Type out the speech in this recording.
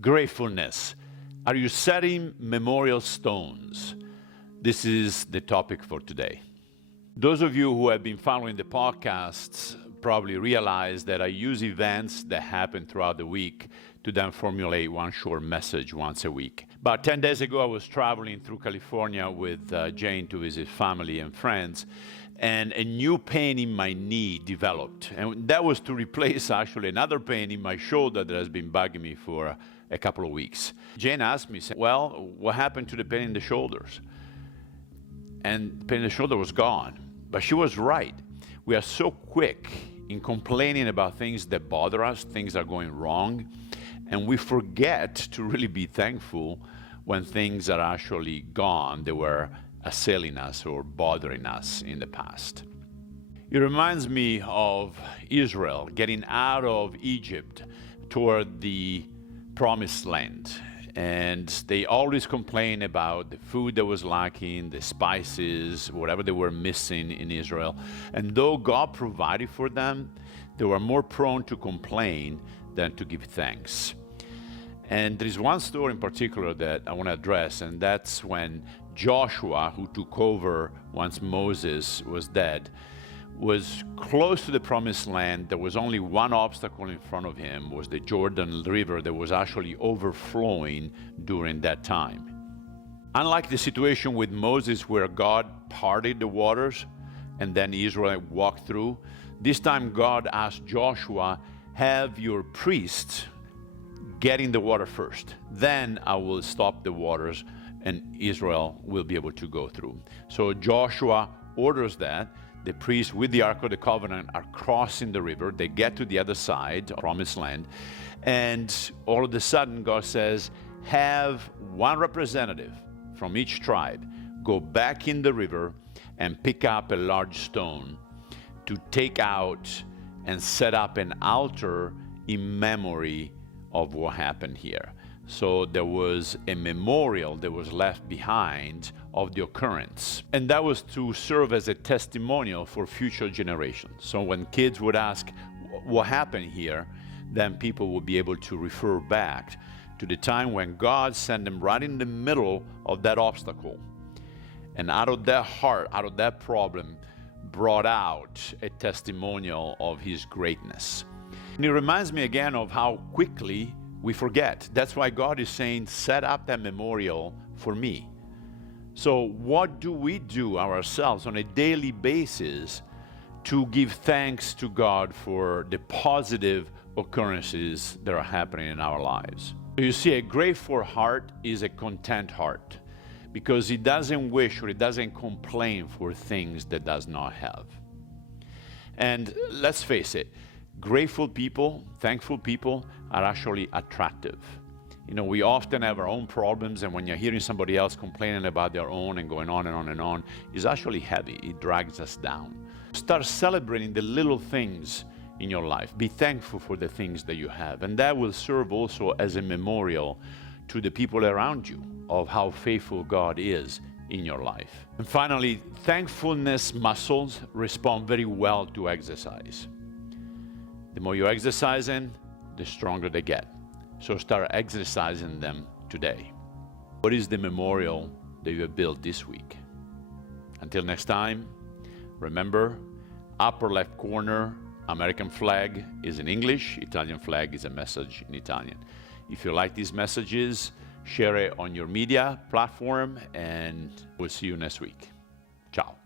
Gratefulness. Are you setting memorial stones? This is the topic for today. Those of you who have been following the podcasts probably realize that I use events that happen throughout the week to then formulate one short message once a week. About 10 days ago, I was traveling through California with Jane to visit family and friends, and a new pain in my knee developed. And that was to replace actually another pain in my shoulder that has been bugging me for a couple of weeks. Jane asked me, well, what happened to the pain in the shoulders? And the pain in the shoulder was gone. But she was right. We are so quick in complaining about things that bother us, things are going wrong, and we forget to really be thankful when things are actually gone. They were assailing us or bothering us in the past. It reminds me of Israel getting out of Egypt toward the promised land. And they always complain about the food that was lacking, the spices, whatever they were missing in Israel. And though God provided for them, they were more prone to complain than to give thanks. And there is one story in particular that I want to address, and that's when Joshua, who took over once Moses was dead, was close to the promised land. There was only one obstacle in front of him, was the Jordan River that was actually overflowing during that time. Unlike the situation with Moses where God parted the waters and then Israel walked through, this time God asked Joshua, have your priests get in the water first. Then I will stop the waters and Israel will be able to go through. So Joshua orders that. The priests with the Ark of the Covenant are crossing the river. They get to the other side, promised land. And all of a sudden, God says, have one representative from each tribe go back in the river and pick up a large stone to take out and set up an altar in memory of what happened here. So there was a memorial that was left behind of the occurrence. And that was to serve as a testimonial for future generations. So when kids would ask, what happened here? Then people would be able to refer back to the time when God sent them right in the middle of that obstacle. And out of that heart, out of that problem, brought out a testimonial of His greatness. And it reminds me again of how quickly we forget. That's why God is saying, set up that memorial for me. So what do we do ourselves on a daily basis to give thanks to God for the positive occurrences that are happening in our lives? You see, a grateful heart is a content heart because it doesn't wish or it doesn't complain for things that does not have. And let's face it, grateful people, thankful people are actually attractive. You know, we often have our own problems, and when you're hearing somebody else complaining about their own and going on and on and on, it's actually heavy. It drags us down. Start celebrating the little things in your life. Be thankful for the things that you have, and that will serve also as a memorial to the people around you of how faithful God is in your life. And finally, thankfulness muscles respond very well to exercise. The more you're exercising, the stronger they get. So start exercising them today. What is the memorial that you have built this week? Until next time, remember, upper left corner, American flag is in English, Italian flag is a message in Italian. If you like these messages, share it on your media platform, and we'll see you next week. Ciao.